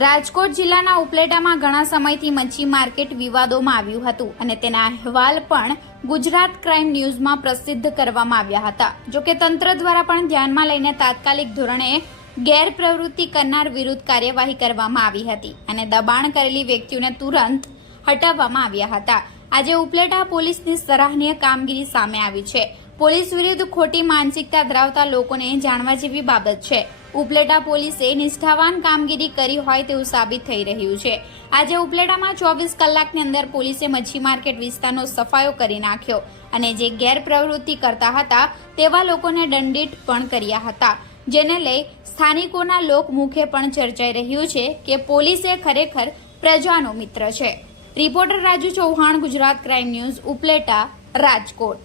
રાજકોટ જિલ્લાના ઉપલેટામાં ઘણા સમયથી મચ્છી માર્કેટ વિવાદોમાં આવ્યું હતું અને તેના અહેવાલ પણ ગુજરાત ક્રાઇમ ન્યૂઝમાં પ્રસિદ્ધ કરવામાં આવ્યા હતા. જોકે તંત્ર દ્વારા પણ ધ્યાનમાં લઈને તાત્કાલિક ધોરણે ગેરપ્રવૃત્તિ કરનાર વિરુદ્ધ કાર્યવાહી કરવામાં આવી હતી અને દબાણ કરેલી વ્યક્તિઓને તુરંત હટાવવામાં આવ્યા હતા. આજે ઉપલેટા પોલીસની સરાહનીય કામગીરી સામે આવી છે. પોલીસ વિરુદ્ધ ખોટી માનસિકતા ધરાવતા લોકોને જાણવા જેવી બાબત છે. ઉપલેટા પોલીસે નિષ્ઠાવાન કામગીરી કરી હોય તેવું સાબિત થઈ રહ્યું છે. આજે ઉપલેટામાં ચોવીસ કલાકની અંદર પોલીસે મચ્છી માર્કેટ વિસ્તારનો સફાયો કરી નાખ્યો અને જે ગેરપ્રવૃત્તિ કરતા હતા તેવા લોકોને દંડિત પણ કર્યા હતા. જેને લઈ સ્થાનિકોના લોકમુખે પણ ચર્ચાઈ રહ્યું છે કે પોલીસે ખરેખર પ્રજાનો મિત્ર છે. Reporter Raju Chauhan, Gujarat crime news, Upleta, Rajkot.